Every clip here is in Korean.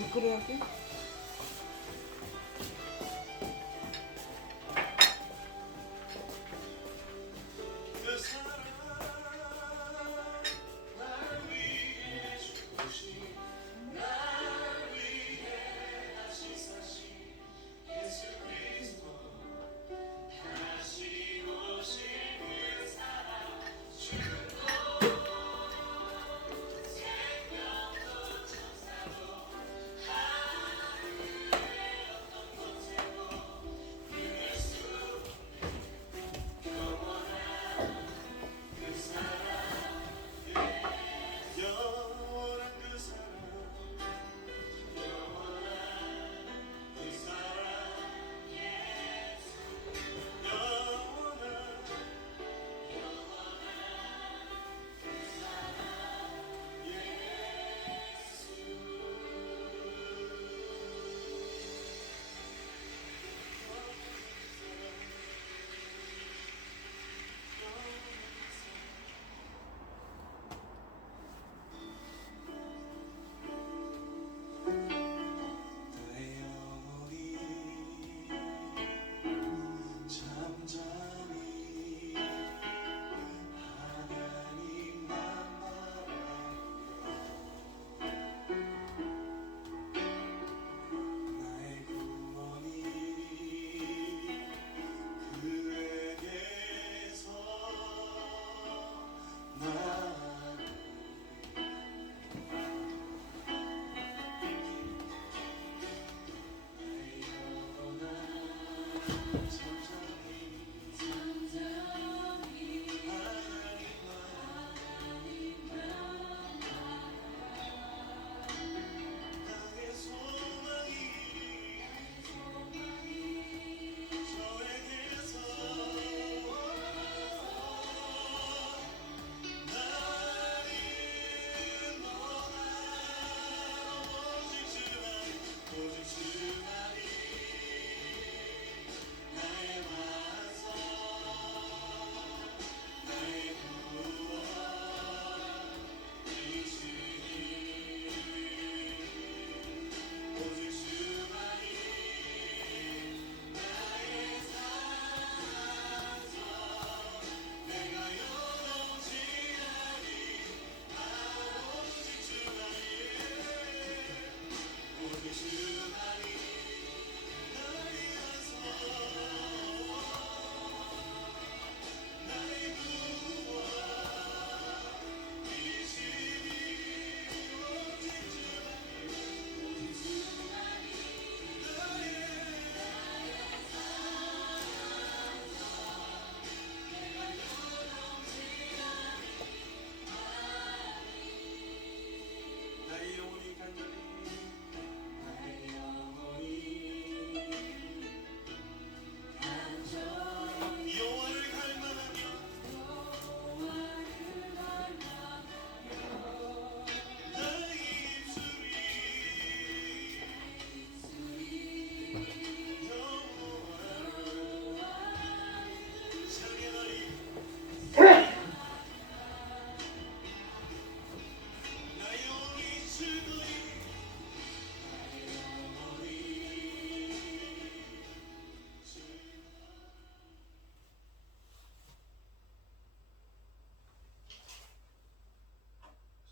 미끄러워게.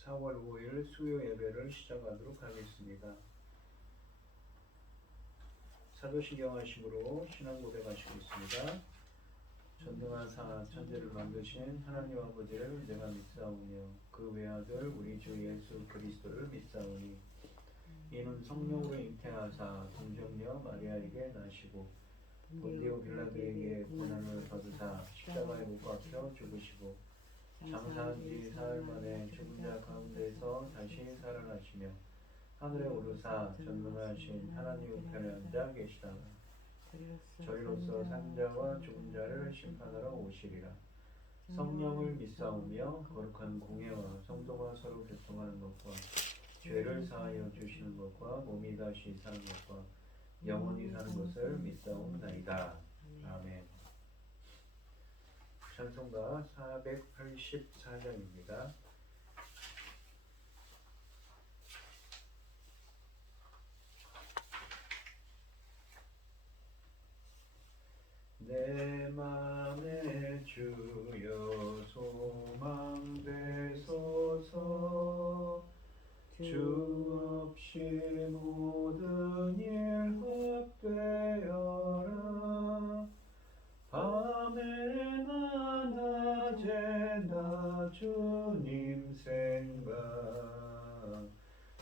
(4월 5일) 수요 예배를 시작하도록 하겠습니다. 사도신경 하심으로 신앙 고백하시겠습니다. 전능한 사 천지를 만드신 하나님 아버지를 내가 믿사오며 그 외아들 우리 주 예수 그리스도를 믿사오니 이는 성령으로 잉태하사 동정녀 마리아에게 나시고 본디오 빌라도에게 고난을 받으사 십자가에 못 박혀 죽으시고 장사한 지 사흘 만에 죽은 자 가운데서 다시 살아나시며 하늘에 오르사 전능하신 하나님 우편에 앉아 계시다가 저희로서 산 자와 죽은 자를 심판하러 오시리라. 성령을 믿사오며 거룩한 공예와 성도가 서로 교통하는 것과 죄를 사하여 주시는 것과 몸이 다시 사는 것과 영원히 사는 것을 믿사옵나이다. 아멘. 찬송가 484장입니다. 행바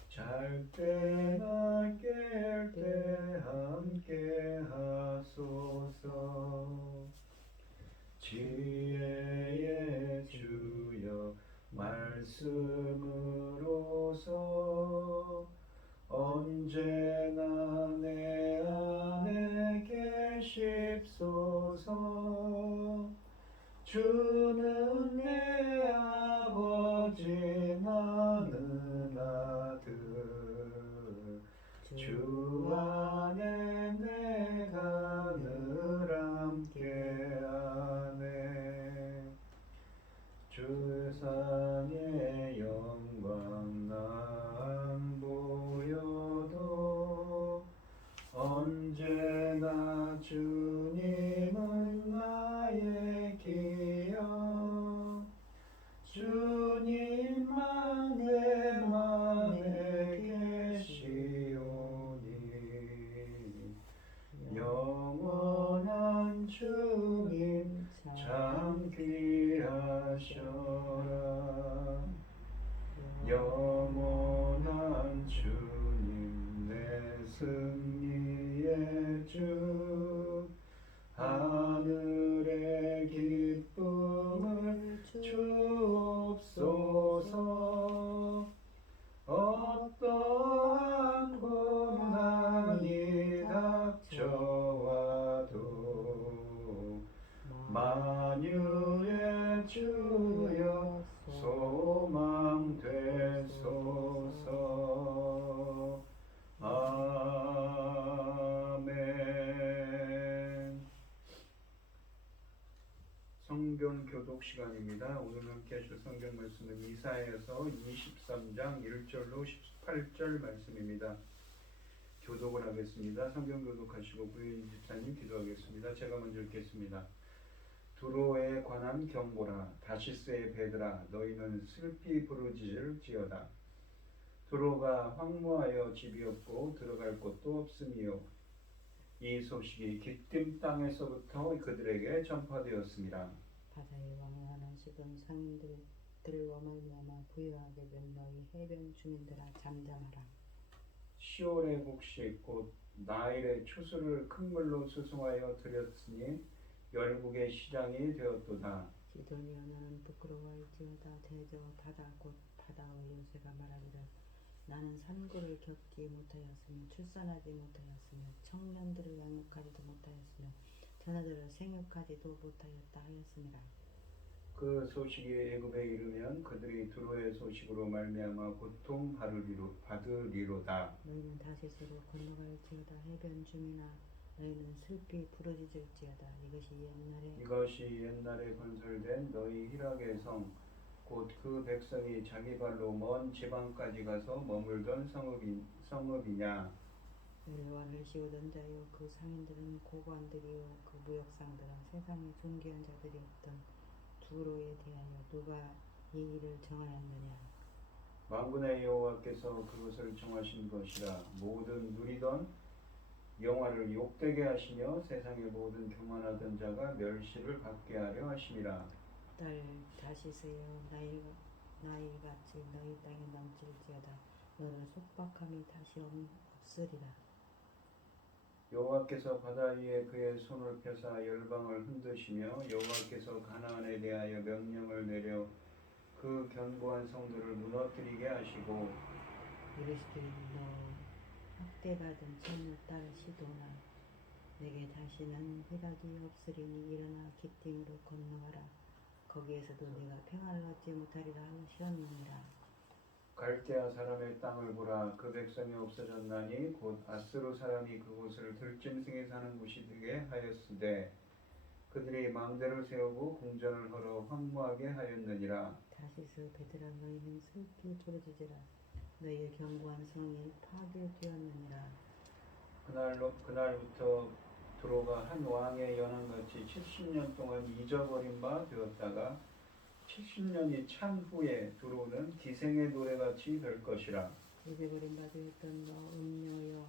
잘 때나 깰 때 함께 하소서. 지혜의 주여 말씀으로서 언제나 내 안에 계십소서. 주는 내 아버지 나는 아들 주 안에 내가 늘 함께하네. 주상의 영광 난 보여도 언제나 주님은 나의 기여. 주님만 내 맘에 계시오니 영원한 주님 참 귀하셔라. 영원한 주님 내 승리의 주 하늘의 기쁨을 주옵소서. 어떠한 고난이 닥쳐와도 만유의 주여 소망 되소서. 아멘. 성경 교독 시간입니다. 오늘 함께 하실 성경 말씀은 이사야서 23장 1절로 18절 말씀입니다. 교독을 하겠습니다. 성경 교독하시고 부인 집사님 기도하겠습니다. 제가 먼저 읽겠습니다. 두로에 관한 경고라. 다시스의 배들아 너희는 슬피 부르짖을지어다. 두로가 황무하여 집이 없고 들어갈 곳도 없음이요. 이 소식이 기띔 땅에서부터 그들에게 전파되었습니다. 바다에 왕래하는 시돈 상인들과 말미암아 부유하게 된 너희 해변 주민들아 잠잠하라. 시올의 곡식 곧 나일의 추수를 큰 물로 수송하여 드렸으니 열국의 시장이 되었도다. 시돈이여 너는 부끄러워할지어다. 대저 바다 곧 바다의 요새가 말하기를 나는 산고를 겪지 못하였으며 출산하지 못하였으며 청년들을 양육하지도 못하였으며 자녀들을 생육하지도 못하였다 하였습니다. 그 소식이 애굽에 이르면 그들이 두로의 소식으로 말미암아 고통 받으리로다. 너희는 다시스로 건너갈지어다. 해변 주민아 너희는 슬피 부르짖을지어다. 이것이 옛날에 건설된 너희 희락의 성 곧 그 백성이 자기 발로 먼 지방까지 가서 머물던 성읍이냐. 의뢰원을 씌우던 자요 그 상인들은 고관들이요 그 무역상들은 세상의 존귀한 자들이었던 두로에 대하여 누가 이 일을 정하였느냐. 만군의 여호와께서 그것을 정하신 것이라. 모든 누리던 영화를 욕되게 하시며 세상의 모든 교만하던 자가 멸시를 받게 하려 하심이라. 딸 다시스여 나일같이 너희 땅에 넘칠지어다. 너를 속박함이 다시 없으리라. 여호와께서 바다 위에 그의 손을 펴사 열방을 흔드시며 여호와께서 가나안에 대하여 명령을 내려 그 견고한 성들을 무너뜨리게 하시고 이르시기를 너 학대받은 처녀 딸 시도나 내게 다시는 희락이 없으리니 일어나 기띔으로 건너가라. 거기에서도 네가 평안을 얻지 못하리라 하셨느니라. 갈대아 사람의 땅을 보라. 그 백성이 없어졌나니 곧 아스루 사람이 그곳을 들짐승이 사는 곳이 되게 하였으되 그들이 망대를 세우고 궁전을 헐어 황무하게 하였느니라. 다시스 베드라 너희는 슬피 부르짖으라. 너희의 견고한 성이 파괴되었느니라. 그날부터 두로가 한 왕의 연한같이 70년 동안 잊어버린 바 되었다가 70년이 찬 후에 두로는 기생의 노래같이 될 것이라. 잊어버린 바 되었던 너 음녀여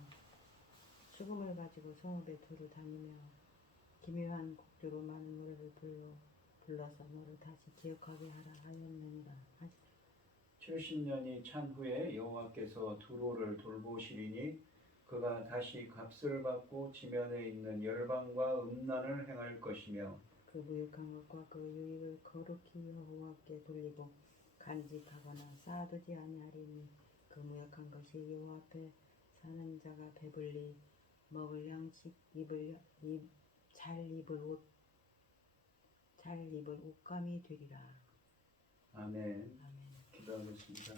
죽음을 가지고 성읍에 두루 다니며 기묘한 곡조로 많은 노래를 불러서 너를 다시 기억하게 하라 하였느니라. 70년이 찬 후에 여호와께서 두로를 돌보시리니 그가 다시 값을 받고 지면에 있는 열방과 음란을 행할 것이며 그 무역한 것과 그 유익을 거룩히 여호와께 돌리고 간직하거나 쌓아두지 아니하리니 그 무역한 것이 여호와 앞에 사는 자가 배불리 먹을 양식 잘 입을 옷감이 되리라. 아멘. 아멘. 기도하겠습니다.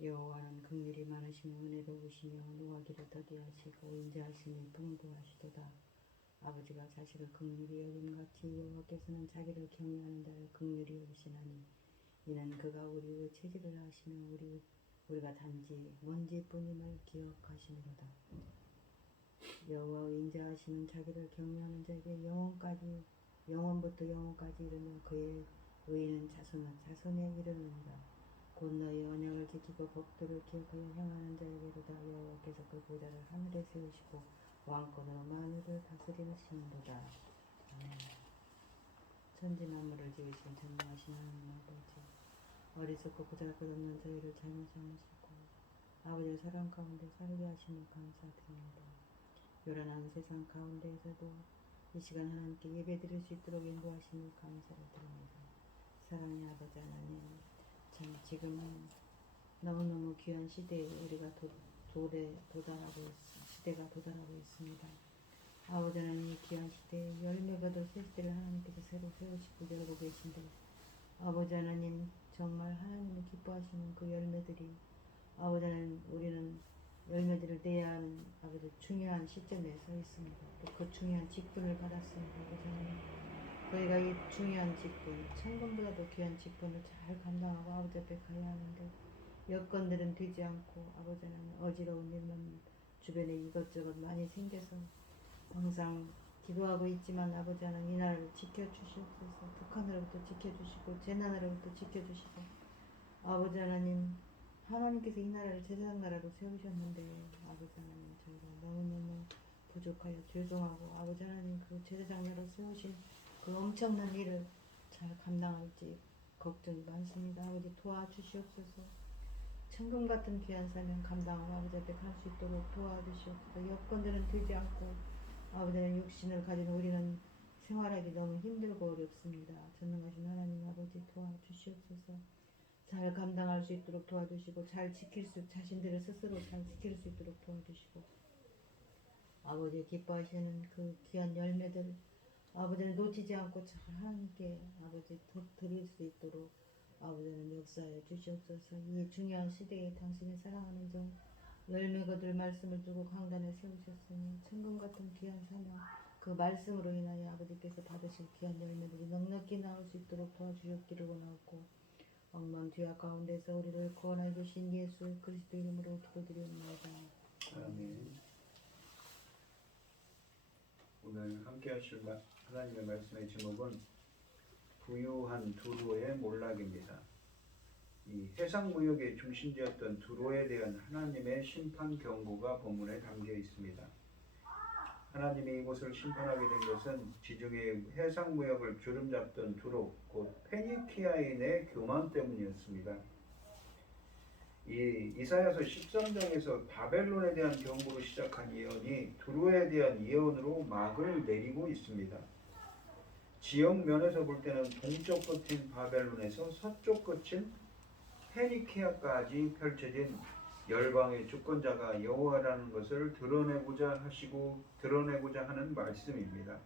여호와는 긍휼이 많으시며 은혜로우시며 노하기를 더디하시고 인자하심이 풍부하시도다. 아버지가 자식을 긍휼히 여김같이 여호와께서는 자기를 경외하는 자를 긍휼히 여기시나니 이는 그가 우리의 체질을 아시며 우리가 단지 먼지뿐임을 기억하심이로다. 여호와의 인자하심은 자기를 경외하는 자에게 영원부터 영원까지 이르며 그의 의인은 자손에 이르느니라. 곧 너희 언약을 지키고 법도를 기억하여 행하는 자에게로다. 여호와께서 그 보좌를 하늘에 세우시고 왕권으로 만유를 다스리시는도다. 아멘. 천지 만물을 지으신 전능하신 하나님 아버지, 어리석고 보잘것없는 저희를 잘못 삼으시고 아버지의 사랑 가운데 살게 하심을 감사드립니다. 요란한 세상 가운데에서도 이 시간 하나님께 예배드릴 수 있도록 인도하심을 감사를 드립니다. 사랑의 아버지 하나님, 참 지금은 너무너무 귀한 시대에 우리가 시대가 도달하고 있습니다. 아버지 하나님, 이 귀한 시대에 열매가 될 새 시대를 하나님께서 새로 세우시고 열고 계신데 아버지 하나님, 정말 하나님이 기뻐하시는 그 열매들이 아버지 하나님, 우리는 열매들을 내야 하는 아버지 중요한 시점에 서 있습니다. 또 그 중요한 직분을 받았습니다. 아버지 하나님, 저희가 이 중요한 직분, 천금보다도 귀한 직분을 잘 감당하고 아버지 앞에 가야 하는데 여건들은 되지 않고 아버지 하나님, 어지러운 일만 주변에 이것저것 많이 생겨서 항상 기도하고 있지만 아버지 하나님, 이 나라를 지켜주시옵소서. 북한으로부터 지켜주시고 재난으로부터 지켜주시고 아버지 하나님, 하나님께서 이 나라를 제사장 나라로 세우셨는데 아버지 하나님, 저희가 너무너무 부족하여 죄송하고 아버지 하나님, 그 제사장 나라로 세우신 그 엄청난 일을 잘 감당할지 걱정이 많습니다. 아버지 도와주시옵소서. 천금 같은 귀한 사명 감당하고 아버지 앞에 갈 수 있도록 도와주시옵소서. 여건들은 되지 않고 아버지는 육신을 가진 우리는 생활하기 너무 힘들고 어렵습니다. 전능하신 하나님 아버지 도와주시옵소서. 잘 감당할 수 있도록 도와주시고 자신들을 스스로 잘 지킬 수 있도록 도와주시고 아버지 기뻐하시는 그 귀한 열매들 아버지는 놓치지 않고 잘 하나님께 아버지 드릴 수 있도록 아버지는 역사해 주시옵소서. 이 중요한 시대에 당신의 사랑하는 종 열매 거둘 말씀을 두고 강단에 세우셨으니 천금 같은 귀한 사명 그 말씀으로 인하여 아버지께서 받으실 귀한 열매들이 넉넉히 나올 수 있도록 도와주셨기를 원하고 억만 죄악 가운데서 우리를 구원해 주신 예수 그리스도 이름으로 기도드리옵나이다. 아멘. 오늘 함께 하실 하나님의 말씀의 제목은 부유한 두로의 몰락입니다. 이 해상 무역의 중심지였던 두로에 대한 하나님의 심판 경고가 본문에 담겨 있습니다. 하나님이 이곳을 심판하게 된 것은 지중해 해상 무역을 주름잡던 두로, 곧 페니키아인의 교만 때문이었습니다. 이 이사야서 13장에서 바벨론에 대한 경고로 시작한 예언이 두로에 대한 예언으로 막을 내리고 있습니다. 지역 면에서 볼 때는 동쪽 끝인 바벨론에서 서쪽 끝인 페니키아까지 펼쳐진 열방의 주권자가 여호와라는 것을 드러내고자 하는 말씀입니다.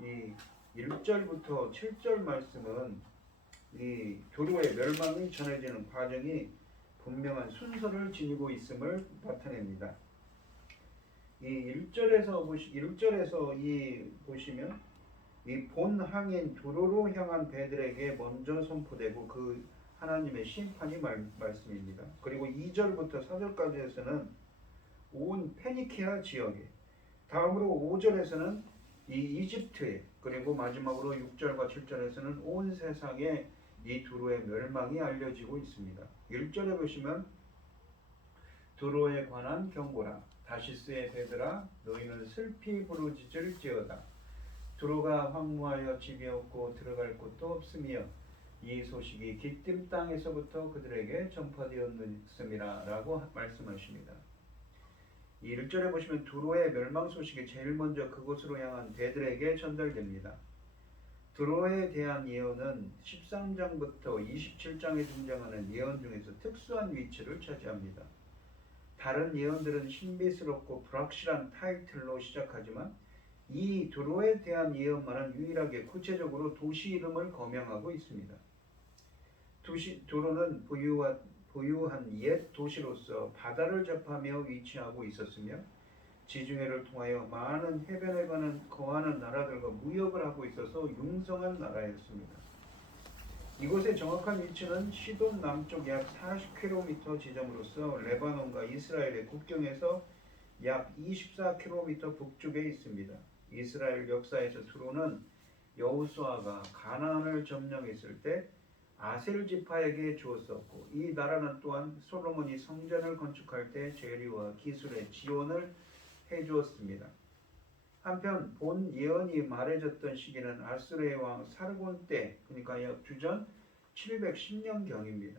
이 1절부터 7절 말씀은 이 두로의 멸망이 전해지는 과정이 분명한 순서를 지니고 있음을 나타냅니다. 이 1절에서 보시면 이 본항인 두로로 향한 배들에게 먼저 선포되고 그 하나님의 심판이 말씀입니다. 그리고 2절부터 4절까지에서는 온 페니키아 지역에, 다음으로 5절에서는 이 이집트에, 그리고 마지막으로 6절과 7절에서는 온 세상에 이 두로의 멸망이 알려지고 있습니다. 1절에 보시면 두로에 관한 경고라, 다시스의 배들아 너희는 슬피 부르짖을지어다. 두로가 황무하여 집이 없고 들어갈 곳도 없으며 이 소식이 기띔 땅에서부터 그들에게 전파되었음이라 라고 말씀하십니다. 이 1절에 보시면 두로의 멸망 소식이 제일 먼저 그곳으로 향한 배들에게 전달됩니다. 두로에 대한 예언은 13장부터 27장에 등장하는 예언 중에서 특수한 위치를 차지합니다. 다른 예언들은 신비스럽고 불확실한 타이틀로 시작하지만 이 두로에 대한 예언만은 유일하게 구체적으로 도시 이름을 거명하고 있습니다. 두로는 부유한 옛 도시로서 바다를 접하며 위치하고 있었으며 지중해를 통하여 많은 해변에 거하는 나라들과 무역을 하고 있어서 융성한 나라였습니다. 이곳의 정확한 위치는 시돈 남쪽 약 40km 지점으로서 레바논과 이스라엘의 국경에서 약 24km 북쪽에 있습니다. 이스라엘 역사에서 두로는 여호수아가 가나안을 점령했을 때 아셀 지파에게 주었었고 이 나라는 또한 솔로몬이 성전을 건축할 때 재료와 기술의 지원을 해주었습니다. 한편 본 예언이 말해졌던 시기는 아수르의 왕 사르곤 때, 그러니까 약 주전 710년경입니다.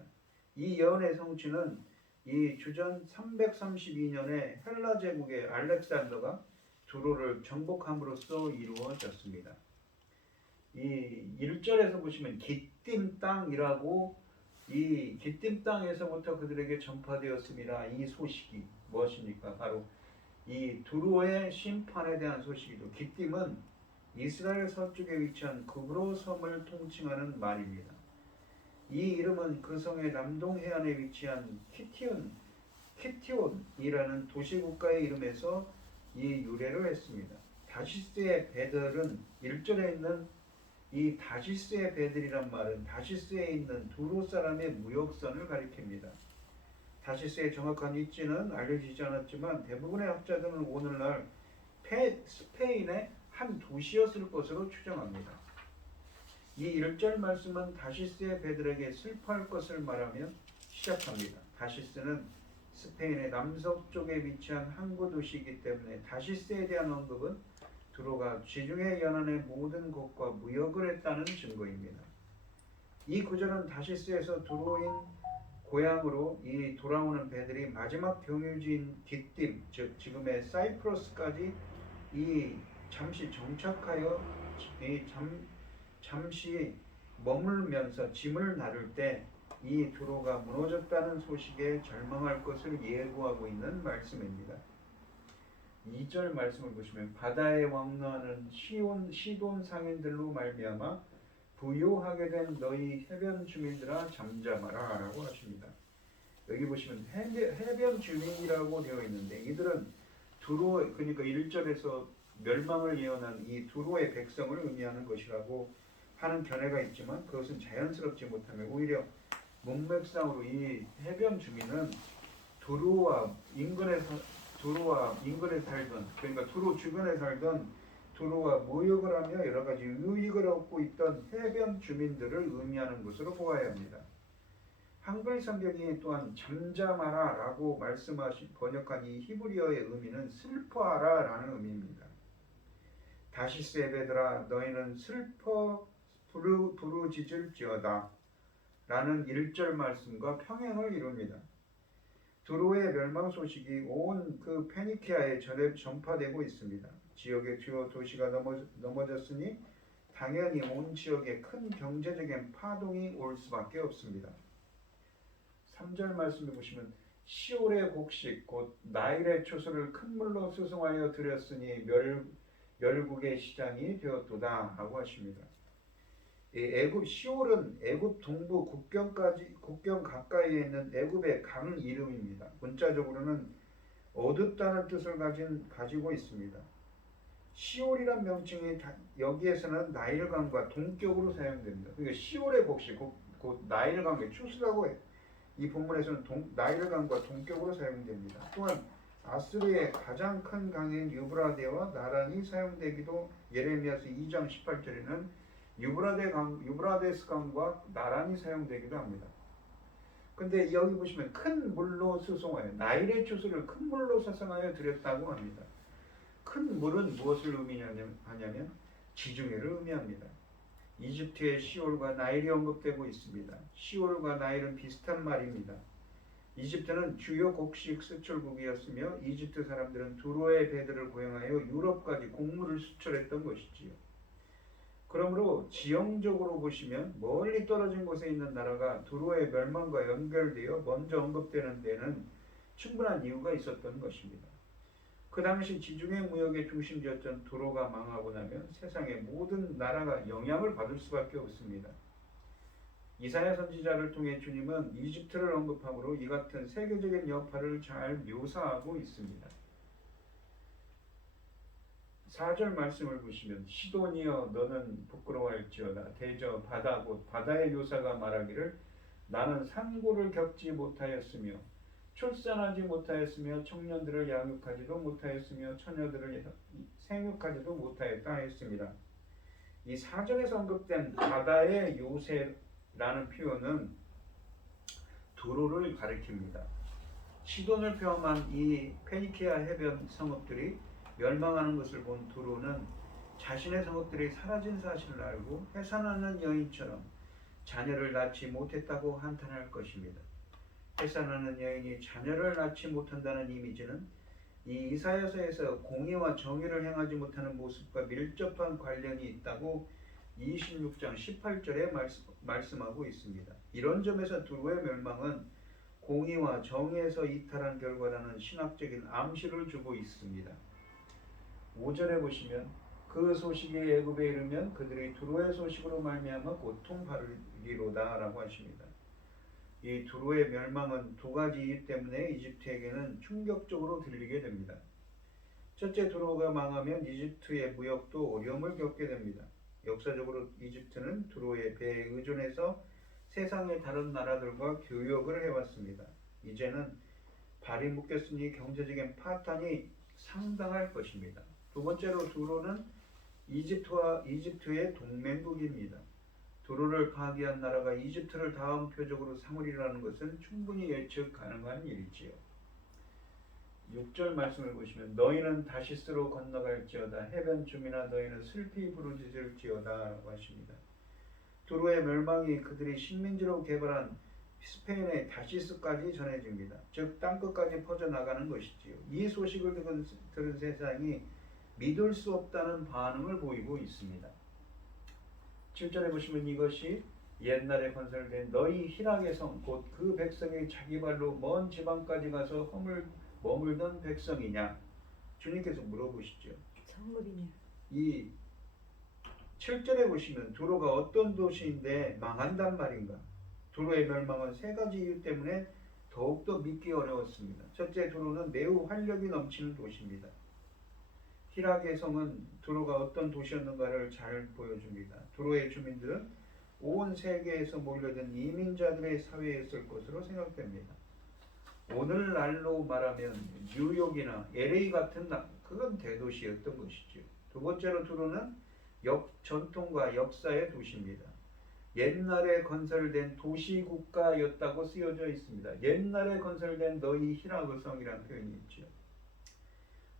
이 예언의 성취는 이 주전 332년에 헬라 제국의 알렉산더가 두로를 정복함으로써 이루어졌습니다. 이 1절에서 보시면 기띔 땅이라고, 이 기띔 땅에서부터 그들에게 전파되었음이라, 이 소식이 무엇입니까? 바로 이 두로의 심판에 대한 소식이죠. 기띔은 이스라엘 서쪽에 위치한 그브로 섬을 통칭하는 말입니다. 이 이름은 그 성의 남동 해안에 위치한 키티온이라는 도시국가의 이름에서 이 유래를 했습니다. 다시스의 배들은 1절에 있는 이 다시스의 배들이란 말은 다시스에 있는 두로 사람의 무역선을 가리킵니다. 다시스의 정확한 위치는 알려지지 않았지만 대부분의 학자들은 오늘날 스페인의 한 도시였을 것으로 추정합니다. 이 1절 말씀은 다시스의 배들에게 슬퍼할 것을 말하며 시작합니다. 다시스는 스페인의 남서쪽에 위치한 항구 도시이기 때문에 다시스에 대한 언급은 두로가 지중해 연안의 모든 곳과 무역을 했다는 증거입니다. 이 구절은 다시스에서 두로인 고향으로 이 돌아오는 배들이 마지막 경유지인 기띔, 즉 지금의 사이프러스까지 이 잠시 정착하여 잠시 머물면서 짐을 나를 때 이 두로가 무너졌다는 소식에 절망할 것을 예고하고 있는 말씀입니다. 2절 말씀을 보시면 바다에 왕노하는 시돈 상인들로 말미암아 부요하게 된 너희 해변 주민들아 잠잠하라 라고 하십니다. 여기 보시면 해변 주민이라고 되어 있는데 이들은 두로, 그러니까 1절에서 멸망을 예언한 이 두로의 백성을 의미하는 것이라고 하는 견해가 있지만 그것은 자연스럽지 못하며 오히려 문맥상으로 이 해변 주민은 두로와 인근에 살던, 그러니까 두로 주변에 살던 두로와 무역을 하며 여러 가지 유익을 얻고 있던 해변 주민들을 의미하는 것으로 보아야 합니다. 한글 성경이 또한 잠잠하라 라고 번역한 이 히브리어의 의미는 슬퍼하라 라는 의미입니다. 다시스의 배들아 너희는 슬퍼 부르짖을지어다 라는 1절 말씀과 평행을 이룹니다. 두로의 멸망 소식이 온 그 페니키아에 전파되고 있습니다. 지역의 주요 도시가 넘어졌으니 당연히 온 지역에 큰 경제적인 파동이 올 수밖에 없습니다. 3절 말씀을 보시면 시올의 곡식 곧 나일의 초소를 큰 물로 수송하여 들였으니 멸국의 시장이 되었도다 라고 하십니다. 시올은 애굽 동부 국경 가까이에 있는 애굽의 강 이름입니다. 문자적으로는 어둡다는 뜻을 가지고 있습니다. 시올이란 명칭이 여기에서는 나일강과 동격으로 사용됩니다. 그러니까 시올의 곡식 곧 나일강의 추수라고 해요. 이 본문에서는 나일강과 동격으로 사용됩니다. 또한 아수르의 가장 큰 강인 유브라데와 나란히 사용되기도 예레미야서 2장 18절에는 유브라데스 강과 나란히 사용되기도 합니다. 근데 여기 보시면 큰 물로 수송하여 나일의 주수를 큰 물로 수송하여 들였다고 합니다. 큰 물은 무엇을 의미하냐면 지중해를 의미합니다. 이집트의 시올과 나일이 언급되고 있습니다. 시올과 나일은 비슷한 말입니다. 이집트는 주요 곡식 수출국이었으며 이집트 사람들은 두로의 배들을 고용하여 유럽까지 곡물을 수출했던 것이지요. 그러므로 지형적으로 보시면 멀리 떨어진 곳에 있는 나라가 두로의 멸망과 연결되어 먼저 언급되는 데는 충분한 이유가 있었던 것입니다. 그 당시 지중해 무역의 중심지였던 두로가 망하고 나면 세상의 모든 나라가 영향을 받을 수밖에 없습니다. 이사야 선지자를 통해 주님은 이집트를 언급함으로 이 같은 세계적인 여파를 잘 묘사하고 있습니다. 4절 말씀을 보시면 시돈이여 너는 부끄러워할지어다 대저 바다 곧 바다의 묘사가 말하기를 나는 산고를 겪지 못하였으며 출산하지 못하였으며 청년들을 양육하지도 못하였으며 처녀들을 생육하지도 못하였다 했습니다. 이 4절에서 언급된 바다의 요새라는 표현은 두로를 가리킵니다. 시돈을 포함한 이 페니키아 해변 성읍들이 멸망하는 것을 본 두로는 자신의 성읍들이 사라진 사실을 알고 해산하는 여인처럼 자녀를 낳지 못했다고 한탄할 것입니다. 해산하는 여인이 자녀를 낳지 못한다는 이미지는 이 이사야서에서 공의와 정의를 행하지 못하는 모습과 밀접한 관련이 있다고 26장 18절에 말씀하고 있습니다. 이런 점에서 두로의 멸망은 공의와 정의에서 이탈한 결과라는 신학적인 암시를 주고 있습니다. 5절에 보시면 그 소식이 애굽에 이르면 그들이 두로의 소식으로 말미암아 고통받으리로다 라고 하십니다. 이 두로의 멸망은 두 가지 이유 때문에 이집트에게는 충격적으로 들리게 됩니다. 첫째, 두로가 망하면 이집트의 무역도 어려움을 겪게 됩니다. 역사적으로 이집트는 두로의 배에 의존해서 세상의 다른 나라들과 교역을 해왔습니다. 이제는 발이 묶였으니 경제적인 파탄이 상당할 것입니다. 두 번째로 두로는 이집트의 동맹국입니다. 두로를 파괴한 나라가 이집트를 다음 표적으로 삼으리라는 것은 충분히 예측 가능한 일이지요. 6절 말씀을 보시면 너희는 다시스로 건너갈지어다 해변 주민아 너희는 슬피 부르짖을지어다 라고 하십니다. 두로의 멸망이 그들이 식민지로 개발한 스페인의 다시스까지 전해집니다. 즉 땅끝까지 퍼져나가는 것이지요. 이 소식을 들은 세상이 믿을 수 없다는 반응을 보이고 있습니다. 7절에 보시면 이것이 옛날에 건설된 너희 희락의 성 곧 그 백성이 자기 발로 먼 지방까지 가서 머물던 백성이냐? 주님께서 물어보시죠. 성물이냐? 이 7절에 보시면 두로가 어떤 도시인데 망한단 말인가? 두로의 멸망은 세 가지 이유 때문에 더욱더 믿기 어려웠습니다. 첫째, 두로는 매우 활력이 넘치는 도시입니다. 히락의 성은 두로가 어떤 도시였는가를 잘 보여줍니다. 두로의 주민들은 온 세계에서 몰려든 이민자들의 사회였을 것으로 생각됩니다. 오늘날로 말하면 뉴욕이나 LA 같은 그건 대도시였던 것이죠. 두 번째로 두로는 전통과 역사의 도시입니다. 옛날에 건설된 도시국가였다고 쓰여져 있습니다. 옛날에 건설된 너희 히락의 성이라는 표현이 있죠.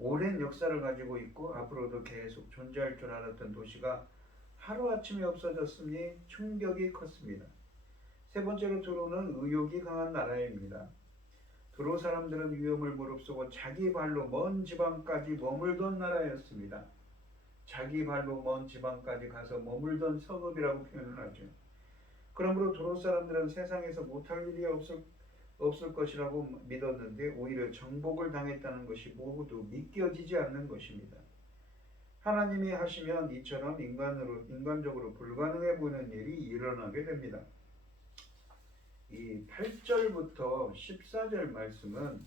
오랜 역사를 가지고 있고 앞으로도 계속 존재할 줄 알았던 도시가 하루아침에 없어졌으니 충격이 컸습니다. 세 번째로 두로는 의욕이 강한 나라입니다. 두로 사람들은 위험을 무릅쓰고 자기 발로 먼 지방까지 머물던 나라였습니다. 자기 발로 먼 지방까지 가서 머물던 성읍이라고 표현을 하죠. 그러므로 두로 사람들은 세상에서 못할 일이 없을 것이라고 믿었는데 오히려 정복을 당했다는 것이 모두 믿겨지지 않는 것입니다. 하나님이 하시면 이처럼 인간적으로 불가능해 보이는 일이 일어나게 됩니다. 이 8절부터 14절 말씀은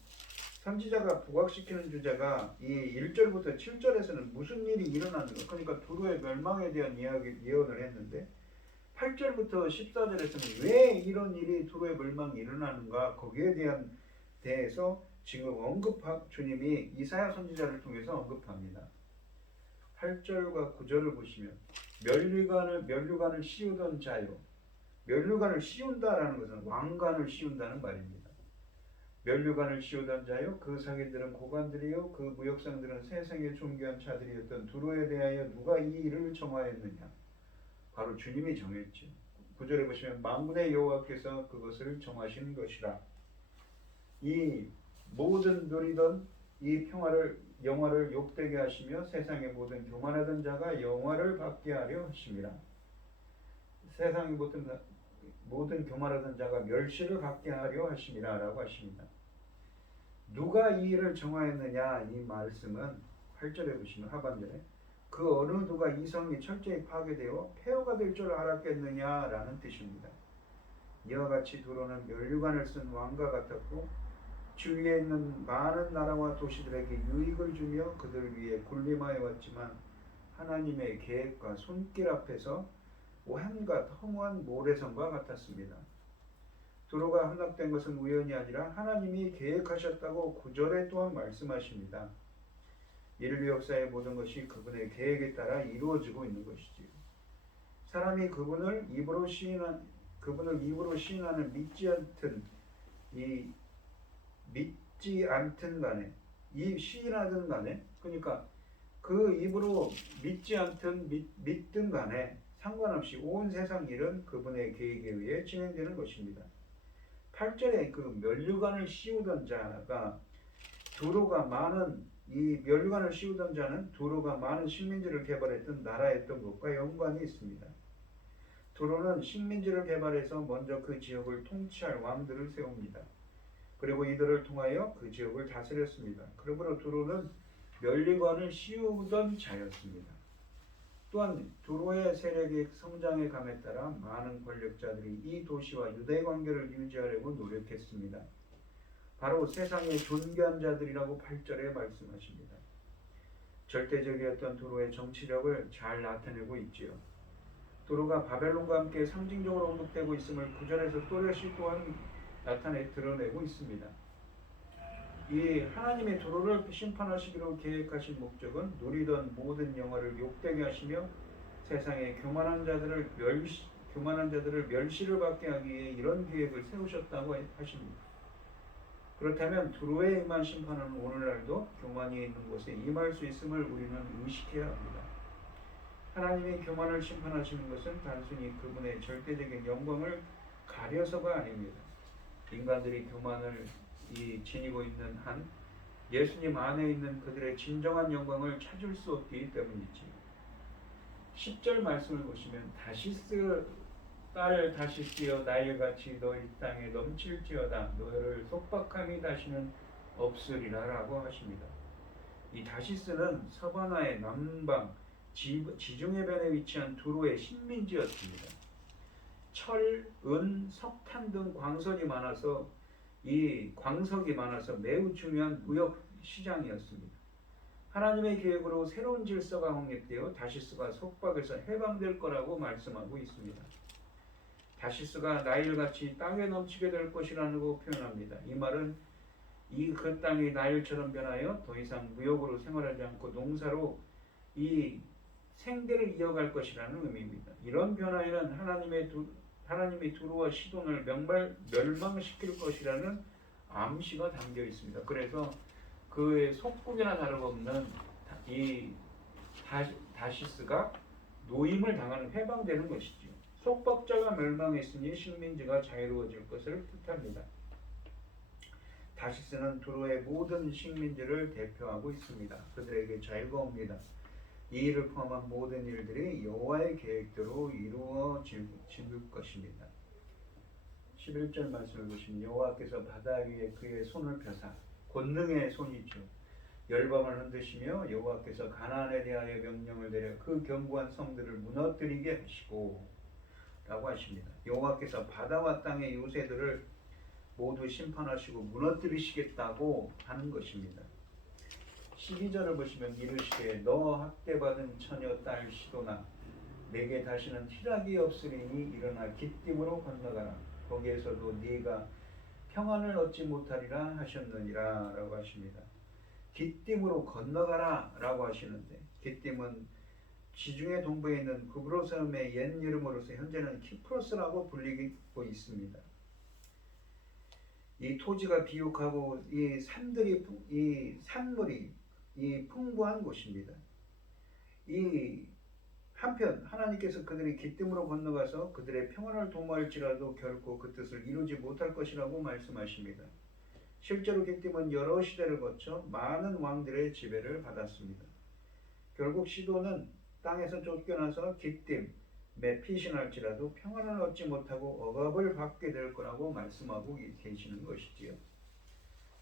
선지자가 부각시키는 주제가 이 1절부터 7절에서는 무슨 일이 일어나는가, 그러니까 두로의 멸망에 대한 예언을 했는데 8절부터 14절에서는 왜 이런 일이 두로의 멸망이 일어나는가, 거기에 대해서 지금 주님이 이사야 선지자를 통해서 언급합니다. 8절과 9절을 보시면 면류관을 씌우던 자요 면류관을 씌운다라는 것은 왕관을 씌운다는 말입니다. 면류관을 씌우던 자요 그 상인들은 고관들이요 그 무역상들은 세상의 존귀한 자들이었던 두로에 대하여 누가 이 일을 정하였느냐? 바로 주님이 정했죠. 9절에 보시면 만군의 여호와께서 그것을 정하신 것이라. 이 모든 누리던 이 영화를 욕되게 하시며 세상의 모든 교만하던 자가 영화를 받게 하려 하심이라. 세상의 모든 교만하던 자가 멸시를 받게 하려 하심이라 라고 하십니다. 누가 이 일을 정하였느냐? 이 말씀은 8절에 보시면 하반절에 그 어느 누가 이 성이 철저히 파괴되어 폐허가 될 줄 알았겠느냐 라는 뜻입니다. 이와 같이 두로는 면류관을 쓴 왕과 같았고 주위에 있는 많은 나라와 도시들에게 유익을 주며 그들 위해 군림하여 왔지만 하나님의 계획과 손길 앞에서 온갖 허무한 모래성과 같았습니다. 두로가 함락된 것은 우연이 아니라 하나님이 계획하셨다고 9절에 또한 말씀하십니다. 인류 역사의 모든 것이 그분의 계획에 따라 이루어지고 있는 것이지요. 사람이 그분을 입으로 시인하는 믿지 않든 간에 이 시인하든 간에 그러니까 그 입으로 믿지 않든 믿든 간에 상관없이 온 세상 일은 그분의 계획에 의해 진행되는 것입니다. 8절에 그 면류관을 씌우던 자가 면류관을 씌우던 자는 두로가 많은 식민지를 개발했던 나라였던 것과 연관이 있습니다. 두로는 식민지를 개발해서 먼저 그 지역을 통치할 왕들을 세웁니다. 그리고 이들을 통하여 그 지역을 다스렸습니다. 그러므로 두로는 면류관을 씌우던 자였습니다. 또한 두로의 세력이 성장해 감에 따라 많은 권력자들이 이 도시와 유대 관계를 유지하려고 노력했습니다. 바로 세상의 존귀한 자들이라고 8절에 말씀하십니다. 절대적이었던 두로의 정치력을 잘 나타내고 있지요. 두로가 바벨론과 함께 상징적으로 언급되고 있음을 9절에서 또렷이 또한 드러내고 있습니다. 이 하나님의 두로를 심판하시기로 계획하신 목적은 누리던 모든 영화를 욕되게 하시며 세상의 교만한 자들을 멸시를 받게 하기 위해 이런 계획을 세우셨다고 하십니다. 그렇다면 두로에 임한 심판은 오늘날도 교만이 있는 곳에 임할 수 있음을 우리는 의식해야 합니다. 하나님의 교만을 심판하시는 것은 단순히 그분의 절대적인 영광을 가려서가 아닙니다. 인간들이 교만을 지니고 있는 한 예수님 안에 있는 그들의 진정한 영광을 찾을 수 없기 때문이지. 10절 말씀을 보시면 딸 다시스여 나일같이 너희 땅에 넘칠지어다 너희를 속박함이 다시는 없으리라 라고 하십니다. 이 다시스는 서바나의 남방 지중해변에 위치한 두로의 식민지였습니다. 철, 은, 석탄 등 광석이 많아서 매우 중요한 무역 시장이었습니다. 하나님의 계획으로 새로운 질서가 확립되어 다시스가 속박에서 해방될 거라고 말씀하고 있습니다. 다시스가 나일같이 땅에 넘치게 될 것이라고 표현합니다. 이 말은 그 땅이 나일처럼 변하여 더 이상 무역으로 생활하지 않고 농사로 이 생계를 이어갈 것이라는 의미입니다. 이런 변화에는 하나님이 두로와 시돈을 멸망시킬 것이라는 암시가 담겨 있습니다. 그래서 그의 속국이나 다름없는 이 다시스가 노임을 당하는 해방되는 것이죠. 속박자가 멸망했으니 식민지가 자유로워질 것을 뜻합니다. 다시스는 두로의 모든 식민지를 대표하고 있습니다. 그들에게 자유가 옵니다. 이 일을 포함한 모든 일들이 여호와의 계획대로 이루어질 것입니다. 11절 말씀을 보시면 여호와께서 바다 위에 그의 손을 펴사 권능의 손이죠. 열방을 흔드시며 여호와께서 가나안에 대하여 명령을 내려 그 견고한 성들을 무너뜨리게 하시고 라고 하십니다. 여호와께서 바다와 땅의 요새들을 모두 심판하시고 무너뜨리시겠다고 하는 것입니다. 12절을 보시면 이르시되 너 학대받은 처녀 딸 시도나 내게 다시는 희락이 없으리니 일어나 기띔으로 건너가라. 거기에서도 네가 평안을 얻지 못하리라 하셨느니라 라고 하십니다. 기띔으로 건너가라 라고 하시는데 기띔은 지중해 동부에 있는 구브로섬의 옛 이름으로서 현재는 키프로스라고 불리고 있습니다. 이 토지가 비옥하고 이 산물이 풍부한 곳입니다. 이 한편 하나님께서 그들이 기쁨으로 건너가서 그들의 평안을 도모할지라도 결코 그 뜻을 이루지 못할 것이라고 말씀하십니다. 실제로 기쁨은 여러 시대를 거쳐 많은 왕들의 지배를 받았습니다. 결국 시돈은 땅에서 쫓겨나서 기띔에 피신할지라도 평안을 얻지 못하고 억압을 받게 될 거라고 말씀하고 계시는 것이지요.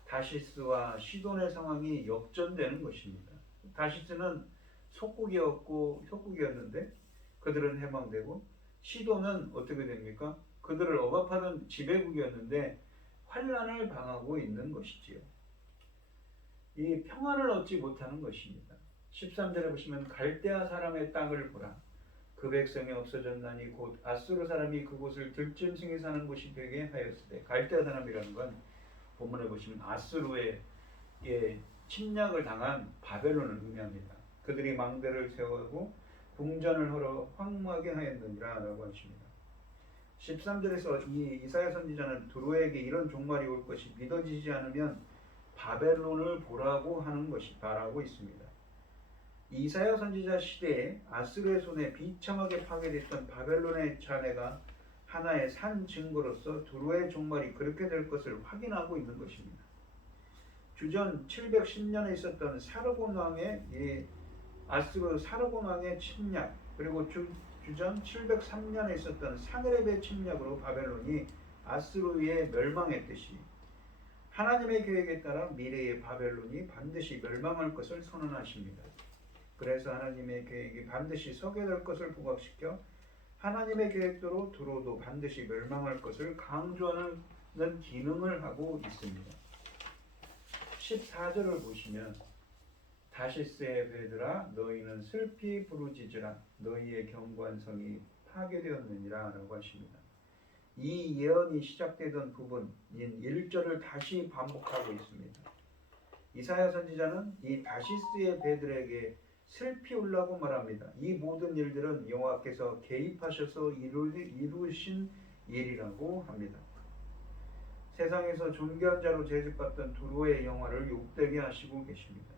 다시스와 시돈의 상황이 역전되는 것입니다. 다시스는 속국이었는데 그들은 해방되고, 시돈은 어떻게 됩니까? 그들을 억압하던 지배국이었는데 환란을 당하고 있는 것이지요. 이 평안을 얻지 못하는 것입니다. 13절에 보시면 갈대아 사람의 땅을 보라. 그 백성이 없어졌나니 곧 아수르 사람이 그곳을 들짐승이 사는 곳이 되게 하였으되, 갈대아 사람이라는 건 본문에 보시면 아수르의 침략을 당한 바벨론을 의미합니다. 그들이 망대를 세우고 궁전을 헐어 황무하게 하였느니라 라고 하십니다. 13절에서 이 이사야 선지자는 두로에게 이런 종말이 올 것이 믿어지지 않으면 바벨론을 보라고 하는 것이 바라고 있습니다. 이사야 선지자 시대에 아수르의 손에 비참하게 파괴됐던 바벨론의 잔해가 하나의 산 증거로서 두로의 종말이 그렇게 될 것을 확인하고 있는 것입니다. 주전 710년에 있었던 사르곤 왕의 아수르 사르곤 왕의 침략, 그리고 주전 703년에 있었던 사느렙의 침략으로 바벨론이 아수르에 멸망했듯이 하나님의 계획에 따라 미래의 바벨론이 반드시 멸망할 것을 선언하십니다. 그래서 하나님의 계획이 반드시 서게 될 것을 부각시켜 하나님의 계획대로 두로도 반드시 멸망할 것을 강조하는 기능을 하고 있습니다. 14절을 보시면 다시스의 배들아 너희는 슬피 부르짖으라 너희의 견고한 성이 파괴되었느니라 라고 하십니다. 이 예언이 시작되던 부분인 1절을 다시 반복하고 있습니다. 이사야 선지자는 이 다시스의 배들에게 슬피 울라고 말합니다. 이 모든 일들은 여호와께서 개입하셔서 이루신 일이라고 합니다. 세상에서 존귀한 자로 제집받던 두로의 영화를 욕되게 하시고 계십니다.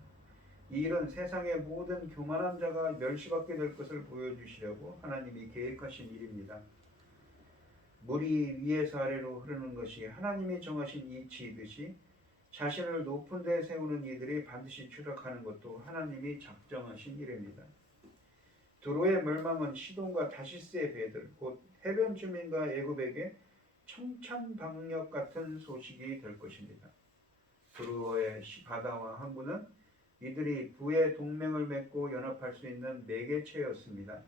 이 일은 세상의 모든 교만한 자가 멸시받게 될 것을 보여주시려고 하나님이 계획하신 일입니다. 물이 위에서 아래로 흐르는 것이 하나님이 정하신 이치이듯이 자신을 높은 데 세우는 이들이 반드시 추락하는 것도 하나님이 작정하신 일입니다. 두로의 멸망은 시돈과 다시스의 배들, 곧 해변 주민과 애굽에게 청천방력 같은 소식이 될 것입니다. 두로의 바다와 항구는 이들이 부의 동맹을 맺고 연합할 수 있는 매개체였습니다.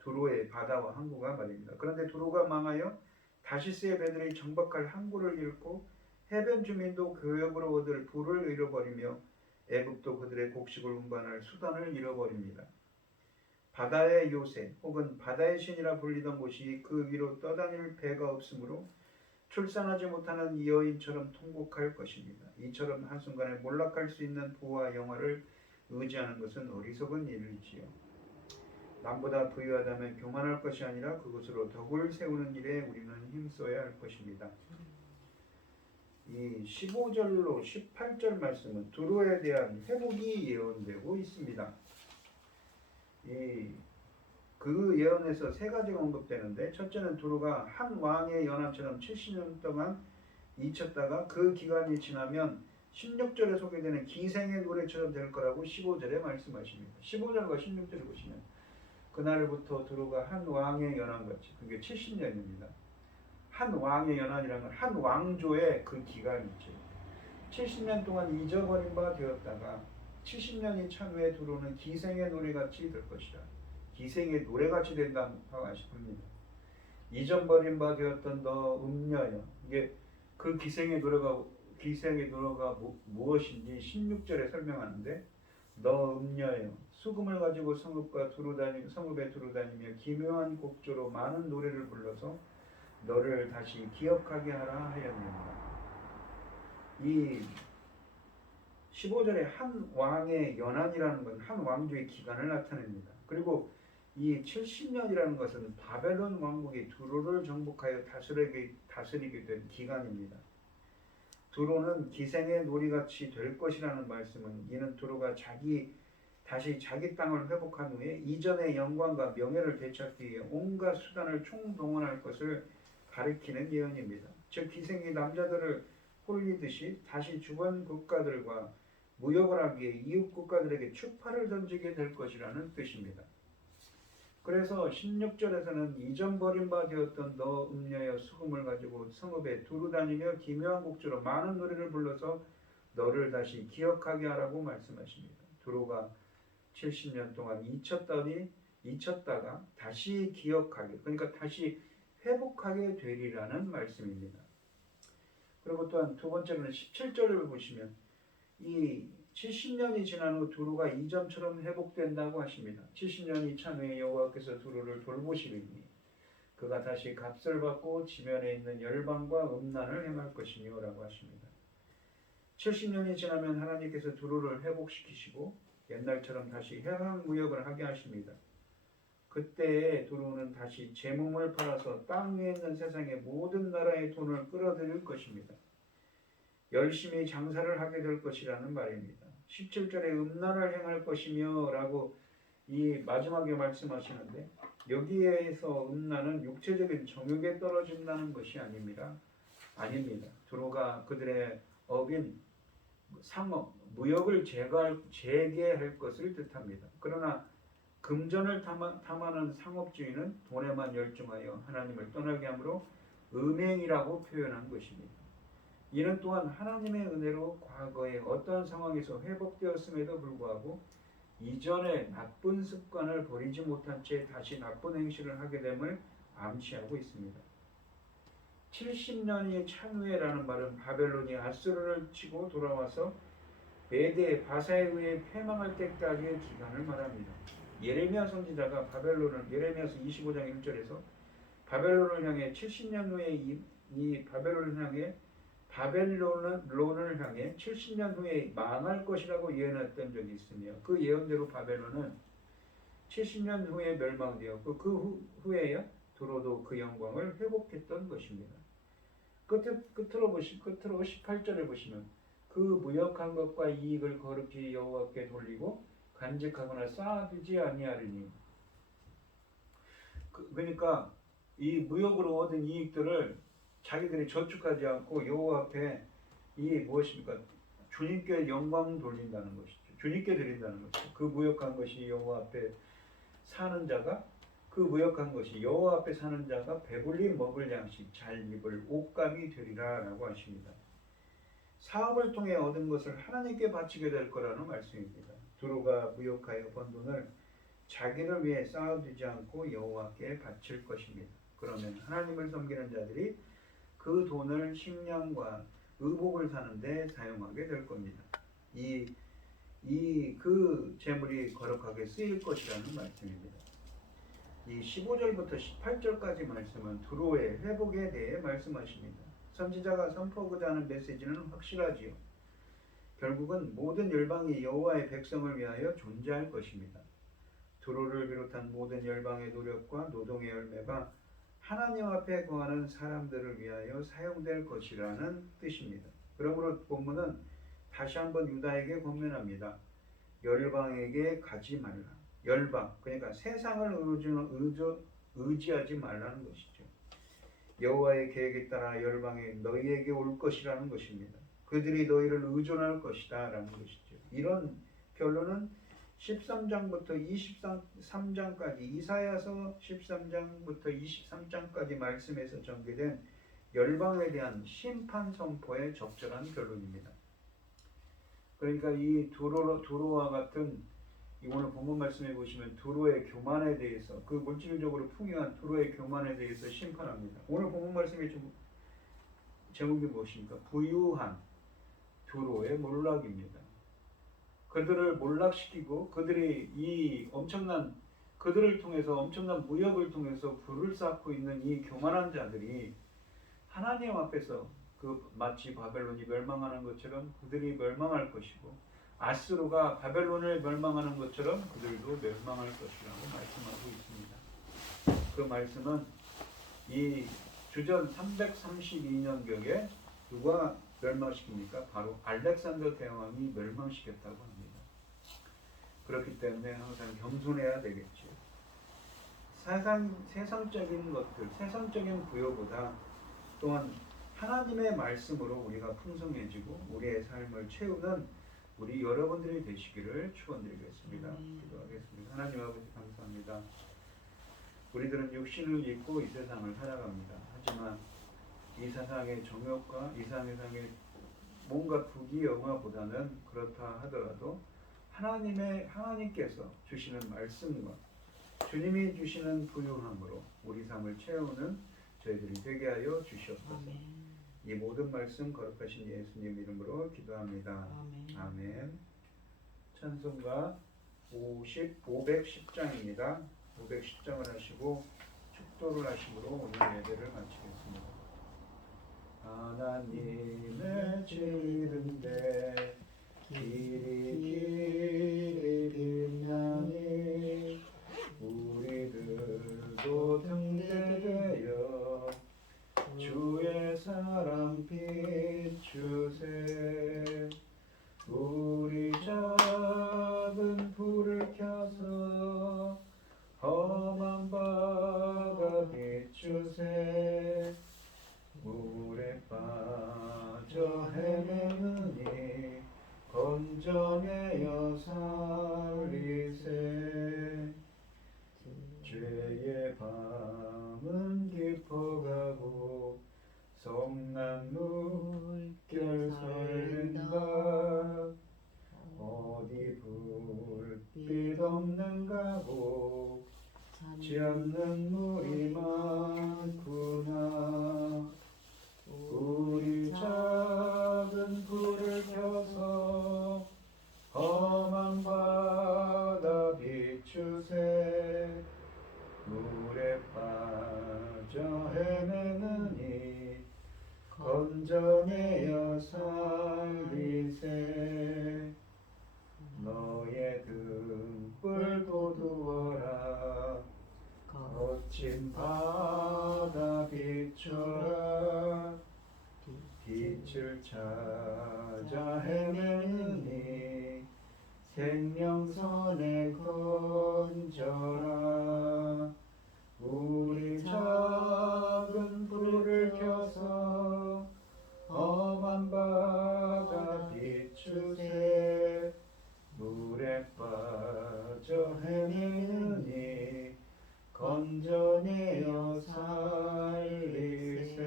두로의 바다와 항구가 말입니다. 그런데 두로가 망하여 다시스의 배들이 정박할 항구를 잃고 해변 주민도 교역으로 얻을 부를 잃어버리며 애굽도 그들의 곡식을 운반할 수단을 잃어버립니다. 바다의 요새 혹은 바다의 신이라 불리던 곳이 그 위로 떠다닐 배가 없으므로 출산하지 못하는 여인처럼 통곡할 것입니다. 이처럼 한순간에 몰락할 수 있는 부와 영화를 의지하는 것은 어리석은 일이지요. 남보다 부유하다면 교만할 것이 아니라 그것으로 덕을 세우는 일에 우리는 힘써야 할 것입니다. 이 15절로 18절 말씀은 두로에 대한 회복이 예언되고 있습니다. 그 예언에서 세 가지가 언급되는데, 첫째는 두로가 한 왕의 연합처럼 70년 동안 잊혔다가 그 기간이 지나면 16절에 소개되는 기생의 노래처럼 될 거라고 15절에 말씀하십니다. 15절과 16절을 보시면 그날부터 두로가 한 왕의 연합같이, 그게 70년입니다. 한 왕의 연합이라는 건 한 왕조의 그 기간이죠. 70년 동안 잊어버린 바 되었다가 70년이 찬 후에 두로는 기생의 노래같이 될 것이다. 기생의 노래같이 된다고 하십니다. 잊어버린 바 되었던 너 음녀여. 이게 그 기생의 노래가 무엇인지 16절에 설명하는데, 너 음녀여 수금을 가지고 성읍에 두루다니며 기묘한 곡조로 많은 노래를 불러서 너를 다시 기억하게 하라 하였느니라. 이 15절에 한 왕의 연한이라는 건 한 왕조의 기간을 나타냅니다. 그리고 이 70년이라는 것은 바벨론 왕국이 두로를 정복하여 다스리게 된 기간입니다. 두로는 기생의 놀이같이 될 것이라는 말씀은 이는 두로가 다시 자기 땅을 회복한 후에 이전의 영광과 명예를 되찾기 위해 온갖 수단을 총동원할 것을 가리키는 예언입니다. 즉 기생이 남자들을 홀리듯이 다시 주변 국가들과 무역을 하기 위해 이웃 국가들에게 추파를 던지게 될 것이라는 뜻입니다. 그래서 16절에서는 이전 버림바 되었던 너 음녀여 수금을 가지고 성읍에 두루 다니며 기묘한 곡조로 많은 노래를 불러서 너를 다시 기억하게 하라고 말씀하십니다. 두로가 70년 동안 잊혔다가 다시 기억하게, 그러니까 다시 회복하게 되리라는 말씀입니다. 그리고 또한 두 번째로는 17절을 보시면 이 70년이 지난 후 두루가 이전처럼 회복된다고 하십니다. 70년이 찬 후에 여호와께서 두루를 돌보시리니 그가 다시 값을 받고 지면에 있는 열방과 음란을 행할 것이며 라고 하십니다. 70년이 지나면 하나님께서 두루를 회복시키시고 옛날처럼 다시 해방무역을 하게 하십니다. 그때에 두루는 다시 제 몸을 팔아서 땅 위에 있는 세상의 모든 나라의 돈을 끌어들일 것입니다. 열심히 장사를 하게 될 것이라는 말입니다. 17절에 음란을 행할 것이며 라고 이 마지막에 말씀하시는데 여기에서 음란은 육체적인 정욕에 떨어진다는 것이 아닙니다. 두로가 그들의 업인 상업, 무역을 재개할 것을 뜻합니다. 그러나 금전을 탐하는 상업주의는 돈에만 열중하여 하나님을 떠나게 하므로 음행이라고 표현한 것입니다. 이는 또한 하나님의 은혜로 과거에 어떠한 상황에서 회복되었음에도 불구하고 이전의 나쁜 습관을 버리지 못한 채 다시 나쁜 행실을 하게 됨을 암시하고 있습니다. 70년이 찬 후에라는 말은 바벨론이 아수르를 치고 돌아와서 메대 바사에 의해 패망할 때까지의 기간을 말합니다. 예레미야 선지자가 예레미야서 25장 1절에서 바벨론을 향해 70년 후에 이 바벨론을 향해 70년 후에 망할 것이라고 예언했던 적이 있으며 그 예언대로 바벨론은 70년 후에 멸망되었고 그 후에야 두로도 그 영광을 회복했던 것입니다. 끝으로 18절에 보시면 그 무역한 것과 이익을 거룩히 여호와께 돌리고 간직하거나 쌓아두지 아니하리니 그러니까 이 무역으로 얻은 이익들을 자기들이 저축하지 않고 여호와 앞에 이 무엇입니까? 주님께 영광 돌린다는 것이죠. 주님께 드린다는 것이죠. 그 무역한 것이 여호와 앞에 사는 자가 배불리 먹을 양식 잘 입을 옷감이 되리라 라고 하십니다. 사업을 통해 얻은 것을 하나님께 바치게 될 거라는 말씀입니다. 두로가 무역하여 번 돈을 자기를 위해 쌓아두지 않고 여호와께 바칠 것입니다. 그러면 하나님을 섬기는 자들이 그 돈을 식량과 의복을 사는 데 사용하게 될 겁니다. 그 재물이 거룩하게 쓰일 것이라는 말씀입니다. 이 15절부터 18절까지 말씀은 두로의 회복에 대해 말씀하십니다. 선지자가 선포하고자 하는 메시지는 확실하지요. 결국은 모든 열방이 여호와의 백성을 위하여 존재할 것입니다. 두로를 비롯한 모든 열방의 노력과 노동의 열매가 하나님 앞에 거하는 사람들을 위하여 사용될 것이라는 뜻입니다. 그러므로 본문은 다시 한번 유다에게 권면합니다. 열방에게 가지 말라. 열방, 그러니까 세상을 의지하지 말라는 것이죠. 여호와의 계획에 따라 열방이 너희에게 올 것이라는 것입니다. 그들이 너희를 의존할 것이다 라는 것이죠. 이런 결론은 13장부터 23장까지 이사야서 13장부터 23장까지 말씀에서 전개된 열방에 대한 심판 선포의 적절한 결론입니다. 그러니까 이 두로와 같은 오늘 본문 말씀해 보시면 두로의 교만에 대해서 그 물질적으로 풍요한 두로의 교만에 대해서 심판합니다. 오늘 본문 말씀의 제목이 무엇입니까? 부유한 두로의 몰락입니다. 그들을 몰락시키고 그들을 통해서 엄청난 무역을 통해서 부를 쌓고 있는 이 교만한 자들이 하나님 앞에서 마치 바벨론이 멸망하는 것처럼 그들이 멸망할 것이고 아수르가 바벨론을 멸망하는 것처럼 그들도 멸망할 것이라고 말씀하고 있습니다. 그 말씀은 이 주전 332년경에 누가 멸망시킵니까? 바로 알렉산더 대왕이 멸망시켰다고 합니다. 그렇기 때문에 항상 겸손해야 되겠죠. 세상적인 것들, 세상적인 부여보다 또한 하나님의 말씀으로 우리가 풍성해지고 우리의 삶을 채우는 우리 여러분들이 되시기를 축원드리겠습니다. 기도하겠습니다. 하나님 아버지 감사합니다. 우리들은 육신을 입고 이 세상을 살아갑니다. 하지만 이 세상의 정욕과 이 세상의 뭔가 부귀영화보다는 그렇다 하더라도 하나님께서 주시는 말씀과 주님이 주시는 부유함으로 우리 삶을 채우는 저희들이 되게 하여 주시옵소서. 아멘. 이 모든 말씀 거룩하신 예수님 이름으로 기도합니다. 아멘. 찬송가 510장입니다. 510장을 하시고 축도를 하심으로 오늘 예배를 마치겠습니다. 하나님의 지름대 길이 빛나니 우리들도 등대되어 주의 사랑 비추세. 우리 작은 불을 켜서 험한 바다 비추세. 물에 빠져 헤매느니 건져내어 살리세. 죄의 밤은 깊어가고 성난 물결 설린다. 어디 불빛 없는가 보지 않는 물이 많구나. 우리 작은 불을 켜서 험한 바다 비추세. 물에 빠져 헤매느니 건져내어 살리세. 너의 등불 도두어라. 거친 바다 비춰라. 빛을 찾아 헤매느니 생명선에 건져라. 우리 작은 불을 켜서 험한 바다 비추세. 물에 빠져 헤매느니 건져내어 살리세.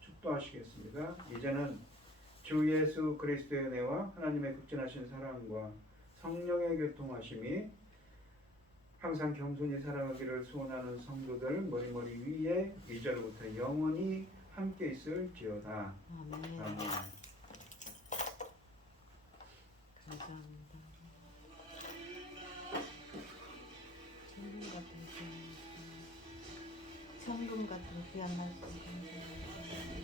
축도하시겠습니다. 이제는 주 예수 그리스도의 은혜와 하나님의 극진하신 사랑과 성령의 교통하심이 항상 겸손히 살아가기를 소원하는 성도들 머리머리 위에 이제로부터 영원히 함께 있을지어다. 아멘. 아멘. 감사합니다. 천금 같은 귀한 말씀 감사합니다.